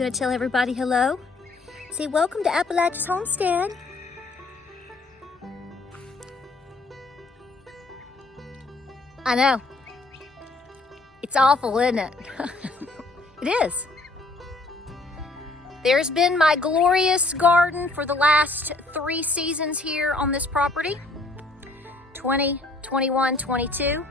going to tell everybody hello? Say welcome to Appalachia's Homestead. I know. It's awful, isn't it? It is. There's been my glorious garden for the last 3 seasons here on this property. 20, 21, 22.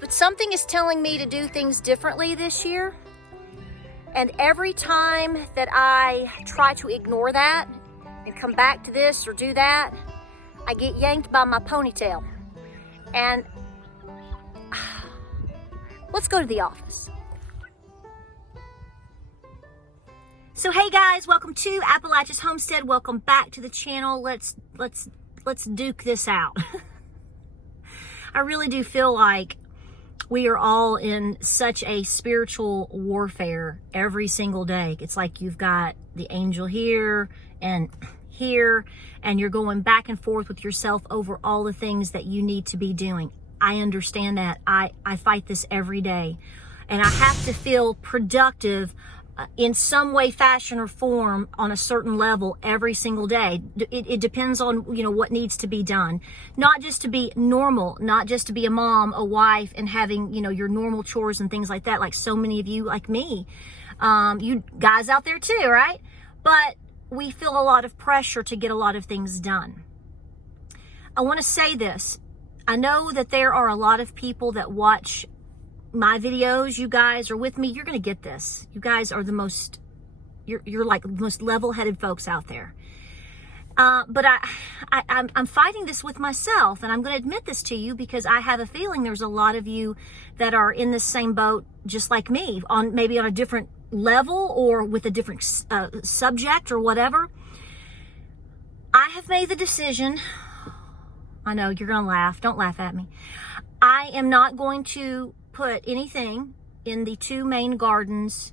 But something is telling me to do things differently this year. And every time that I try to ignore that and come back to this or do that, I get yanked by my ponytail. And let's go to the office. So hey guys, welcome to Appalachia's Homestead. Welcome back to the channel. Let's duke this out. I really do feel like we are all in such a spiritual warfare every single day. It's like you've got the angel here, and you're going back and forth with yourself over all the things that you need to be doing. I understand that. I fight this every day, and I have to feel productive in some way, fashion, or form on a certain level every single day. It depends on, what needs to be done. Not just to be normal, not just to be a mom, a wife, and having, your normal chores and things like that, like so many of you, like me. You guys out there too, right? But we feel a lot of pressure to get a lot of things done. I want to say this. I know that there are a lot of people that watch my videos. You guys are with me. You're going to get this. You guys are the most, you're like the most level-headed folks out there. But I'm fighting this with myself, and I'm going to admit this to you because I have a feeling there's a lot of you that are in the same boat just like me, maybe on a different level or with a different subject or whatever. I have made the decision. I know you're going to laugh. Don't laugh at me. I am not going to put anything in the 2 main gardens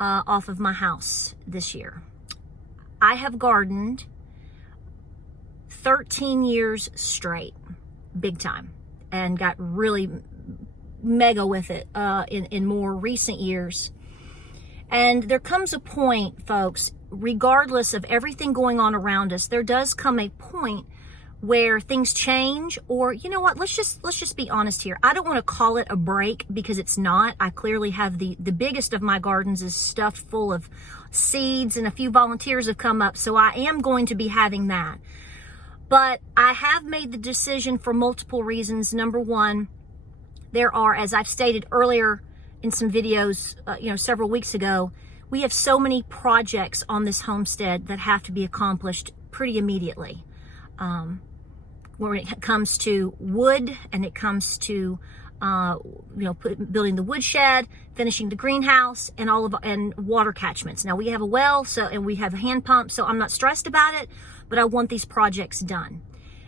off of my house this year. I have gardened 13 years straight, big time, and got really mega with it in more recent years. And there comes a point, folks, regardless of everything going on around us, there does come a point where things change, or you know what, let's just be honest here. I don't want to call it a break because it's not. I clearly have the biggest of my gardens is stuffed full of seeds, and a few volunteers have come up, so I am going to be having that. But I have made the decision for multiple reasons. Number one, there are, as I've stated earlier in some videos, several weeks ago, we have so many projects on this homestead that have to be accomplished pretty immediately. When it comes to wood, and it comes to building the woodshed, finishing the greenhouse, and water catchments. Now we have a well, and we have a hand pump, so I'm not stressed about it, but I want these projects done.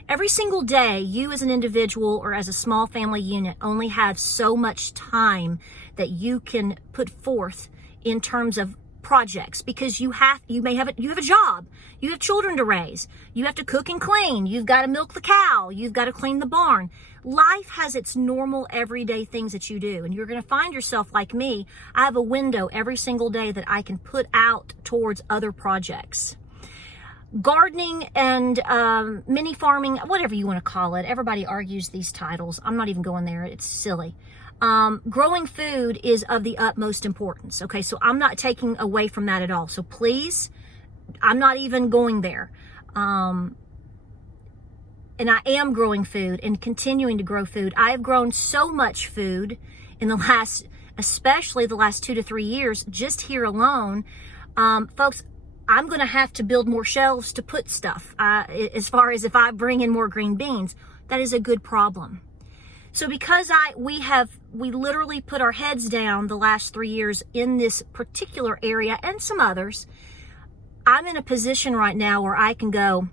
Every single day, you as an individual or as a small family unit only have so much time that you can put forth in terms of projects, because you have a job, you have children to raise, you have to cook and clean, you've got to milk the cow, you've got to clean the barn. Life has its normal everyday things that you do, and you're going to find yourself like me. I have a window every single day that I can put out towards other projects. Gardening and mini farming, whatever you want to call it, everybody argues these titles. I'm not even going there. It's silly. Growing food is of the utmost importance. Okay, so I'm not taking away from that at all. So please, I'm not even going there. And I am growing food and continuing to grow food. I have grown so much food in the last, especially the last 2 to 3 years, just here alone. Folks, I'm going to have to build more shelves to put stuff. As far as if I bring in more green beans, that is a good problem. So because we literally put our heads down the last 3 years in this particular area and some others, I'm in a position right now where I can go,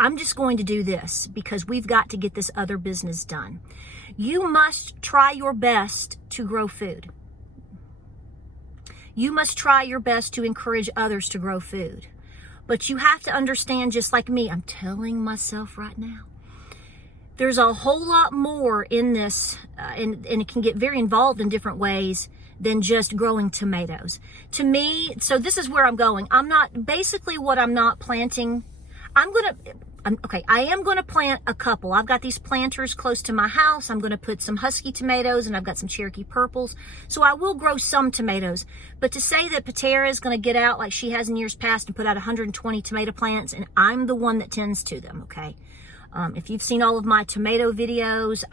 I'm just going to do this because we've got to get this other business done. You must try your best to grow food. You must try your best to encourage others to grow food. But you have to understand, just like me, I'm telling myself right now, there's a whole lot more in this, and it can get very involved in different ways than just growing tomatoes. To me, so this is where I'm going. Basically what I'm not planting, I am going to plant a couple. I've got these planters close to my house. I'm going to put some husky tomatoes, and I've got some Cherokee purples. So I will grow some tomatoes. But to say that Patera is going to get out like she has in years past and put out 120 tomato plants, and I'm the one that tends to them, okay? If you've seen all of my tomato videos,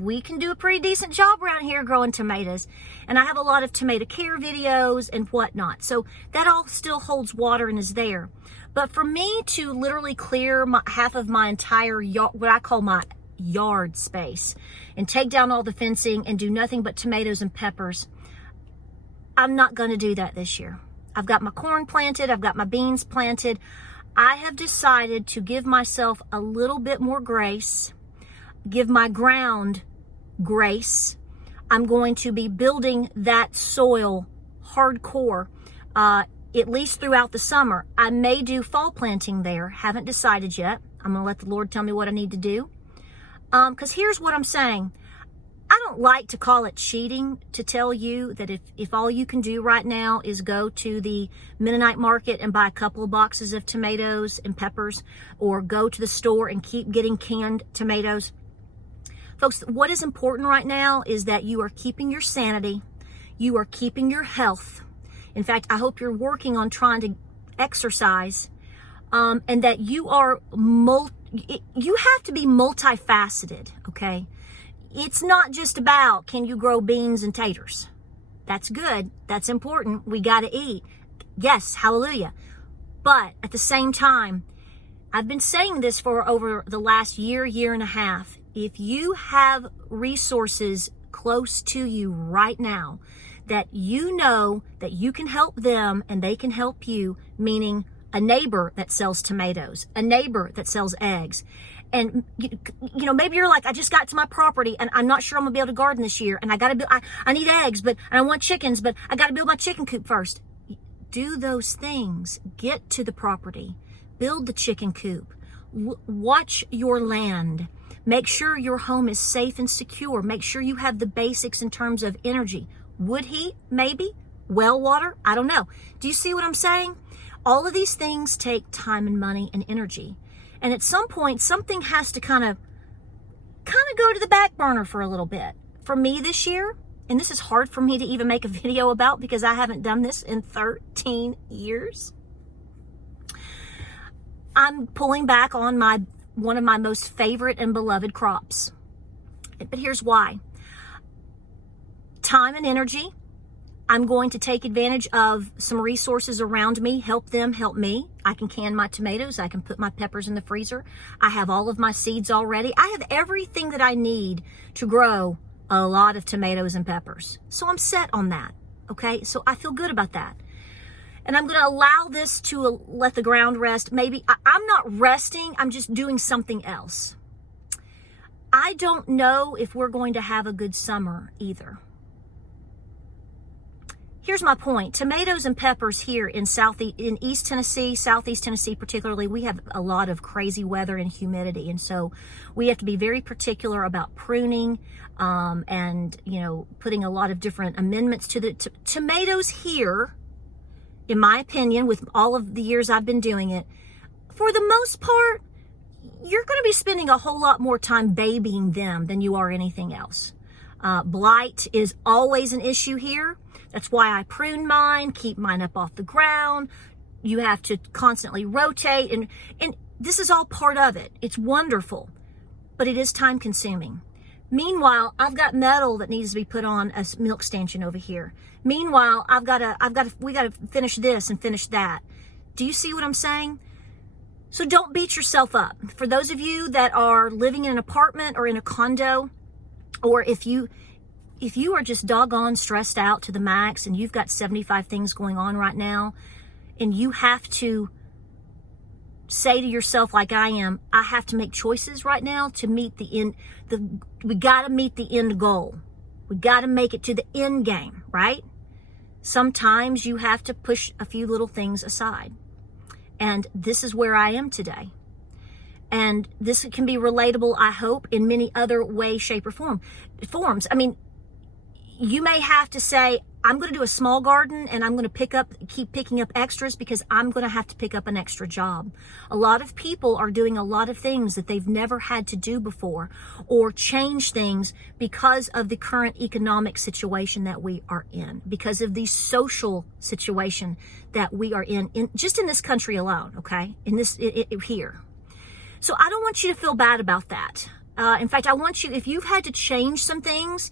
we can do a pretty decent job around here growing tomatoes. And I have a lot of tomato care videos and whatnot. So that all still holds water and is there. But for me to literally clear half of my entire yard, what I call my yard space, and take down all the fencing and do nothing but tomatoes and peppers, I'm not going to do that this year. I've got my corn planted. I've got my beans planted. I have decided to give myself a little bit more grace, give my ground grace. I'm going to be building that soil hardcore, at least throughout the summer. I may do fall planting there. Haven't decided yet. I'm going to let the Lord tell me what I need to do. Because here's what I'm saying. I don't like to call it cheating to tell you that if all you can do right now is go to the Mennonite market and buy a couple of boxes of tomatoes and peppers, or go to the store and keep getting canned tomatoes. Folks, what is important right now is that you are keeping your sanity. You are keeping your health. In fact, I hope you're working on trying to exercise, and that you are you have to be multifaceted, okay? It's not just about, can you grow beans and taters? That's good. That's important. We got to eat. Yes, hallelujah. But at the same time, I've been saying this for over the last year and a half. If you have resources close to you right now that you know that you can help them and they can help you, meaning a neighbor that sells tomatoes, a neighbor that sells eggs, and you know, maybe you're like, I just got to my property and I'm not sure I'm gonna be able to garden this year, and I gotta build, I need eggs, but I want chickens, but I gotta build my chicken coop first. Do those things. Get to the property, build the chicken coop, watch your land, make sure your home is safe and secure, make sure you have the basics in terms of energy, wood heat, maybe, well water, I don't know. Do you see what I'm saying? All of these things take time and money and energy. And at some point, something has to kind of go to the back burner for a little bit. For me this year, and this is hard for me to even make a video about because I haven't done this in 13 years. I'm pulling back on one of my most favorite and beloved crops. But here's why. Time and energy. I'm going to take advantage of some resources around me, help them, help me. I can can my tomatoes. I can put my peppers in the freezer. I have all of my seeds already. I have everything that I need to grow a lot of tomatoes and peppers. So I'm set on that, okay? So I feel good about that. And I'm going to allow this to let the ground rest. Maybe I'm not resting. I'm just doing something else. I don't know if we're going to have a good summer either. Here's my point. Tomatoes and peppers here in East Tennessee, Southeast Tennessee particularly, we have a lot of crazy weather and humidity. And so we have to be very particular about pruning and, you know, putting a lot of different amendments to the tomatoes here, in my opinion, with all of the years I've been doing it. For the most part, you're going to be spending a whole lot more time babying them than you are anything else. Blight is always an issue here. That's why I prune mine, keep mine up off the ground. You have to constantly rotate, and this is all part of it. It's wonderful, but it is time consuming. Meanwhile, I've got metal that needs to be put on a milk stanchion over here. Meanwhile, we got to finish this and finish that. Do you see what I'm saying? So don't beat yourself up. For those of you that are living in an apartment or in a condo, or if you are just doggone stressed out to the max and you've got 75 things going on right now, and you have to say to yourself, like I am, I have to make choices right now to meet the end. We got to meet the end goal. We got to make it to the end game, right? Sometimes you have to push a few little things aside. And this is where I am today. And this can be relatable, I hope, in many other ways, shape, or forms. I mean, you may have to say, I'm going to do a small garden and I'm going to keep picking up extras because I'm going to have to pick up an extra job. A lot of people are doing a lot of things that they've never had to do before, or change things because of the current economic situation that we are in, because of the social situation that we are in just in this country alone, okay? In this, here. So I don't want you to feel bad about that. In fact, I want you, if you've had to change some things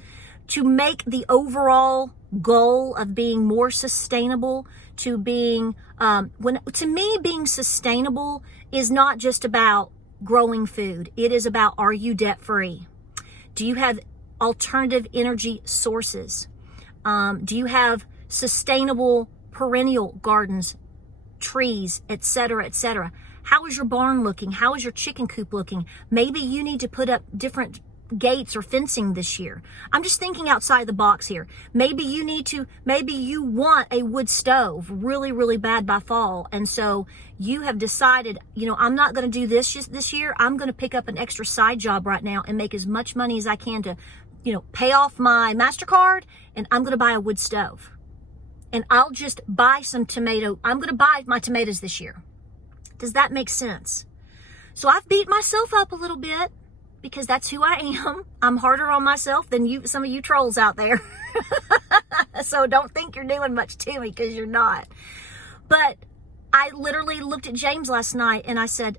to make the overall goal of being more sustainable, to being, to me, being sustainable is not just about growing food. It is about, are you debt free? Do you have alternative energy sources? Do you have sustainable perennial gardens, trees, etc., etc.? How is your barn looking? How is your chicken coop looking? Maybe you need to put up different gates or fencing this year. I'm just thinking outside the box here. Maybe you want a wood stove really, really bad by fall. And so you have decided, I'm not going to do this year. I'm going to pick up an extra side job right now and make as much money as I can to, pay off my MasterCard, and I'm going to buy a wood stove. And I'll just buy some tomato. I'm going to buy my tomatoes this year. Does that make sense? So I've beat myself up a little bit, because that's who I am. I'm harder on myself than some of you trolls out there. So don't think you're doing much to me, because you're not. But I literally looked at James last night and I said,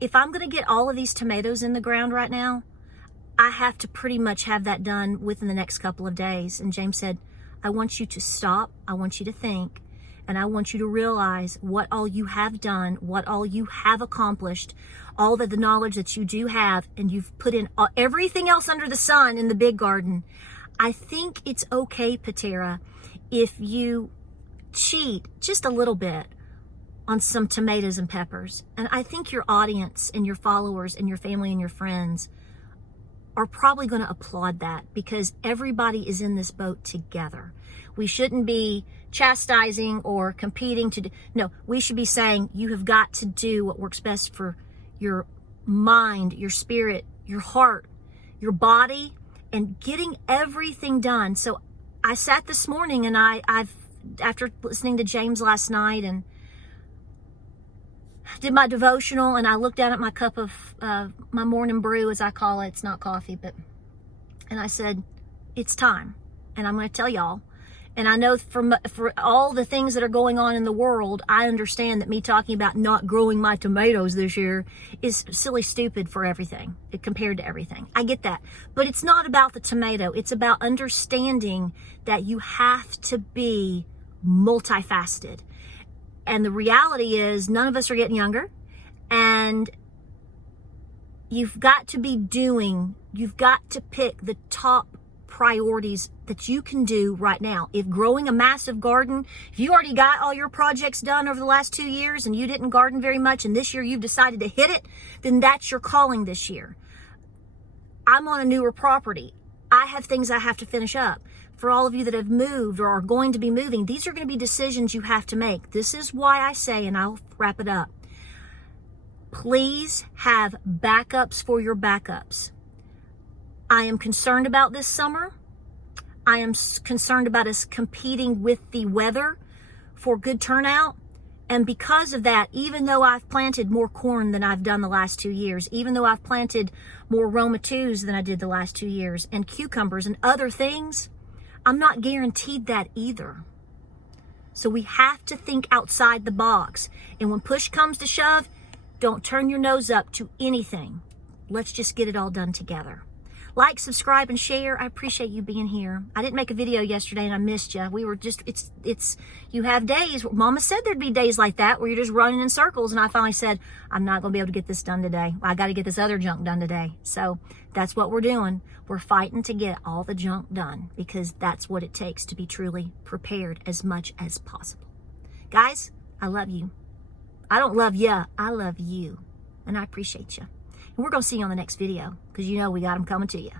if I'm going to get all of these tomatoes in the ground right now, I have to pretty much have that done within the next couple of days. And James said, I want you to stop. I want you to think. And I want you to realize what all you have done, what all you have accomplished, all the knowledge that you do have, and you've put in everything else under the sun in the big garden. I think it's okay, Patera, if you cheat just a little bit on some tomatoes and peppers. And I think your audience and your followers and your family and your friends are probably going to applaud that, because everybody is in this boat together. We shouldn't be chastising or competing to do. No, we should be saying you have got to do what works best for your mind, your spirit, your heart, your body, and getting everything done. So I sat this morning and I've after listening to James last night and did my devotional, and I looked down at my cup of my morning brew, as I call it. It's not coffee, and I said, it's time. And I'm going to tell y'all. And I know for all the things that are going on in the world, I understand that me talking about not growing my tomatoes this year is silly stupid for everything, compared to everything. I get that. But it's not about the tomato. It's about understanding that you have to be multifaceted. And the reality is none of us are getting younger. And you've got to pick the top priorities that you can do right now. If growing a massive garden, if you already got all your projects done over the last 2 years and you didn't garden very much, and this year you've decided to hit it, then that's your calling this year. I'm on a newer property. I have things I have to finish up. For all of you that have moved or are going to be moving, these are going to be decisions you have to make. This is why I say, and I'll wrap it up, please have backups for your backups. I am concerned about this summer. I am concerned about us competing with the weather for good turnout. And because of that, even though I've planted more corn than I've done the last 2 years, even though I've planted more Roma 2s than I did the last 2 years, and cucumbers and other things, I'm not guaranteed that either. So we have to think outside the box. And when push comes to shove, don't turn your nose up to anything. Let's just get it all done together. Like, subscribe, and share. I appreciate you being here. I didn't make a video yesterday and I missed you. We were just, you have days. Mama said there'd be days like that where you're just running in circles. And I finally said, I'm not going to be able to get this done today. I got to get this other junk done today. So that's what we're doing. We're fighting to get all the junk done, because that's what it takes to be truly prepared as much as possible. Guys, I love you. I don't love ya. I love you. And I appreciate you. And we're going to see you on the next video, because you know we got them coming to you.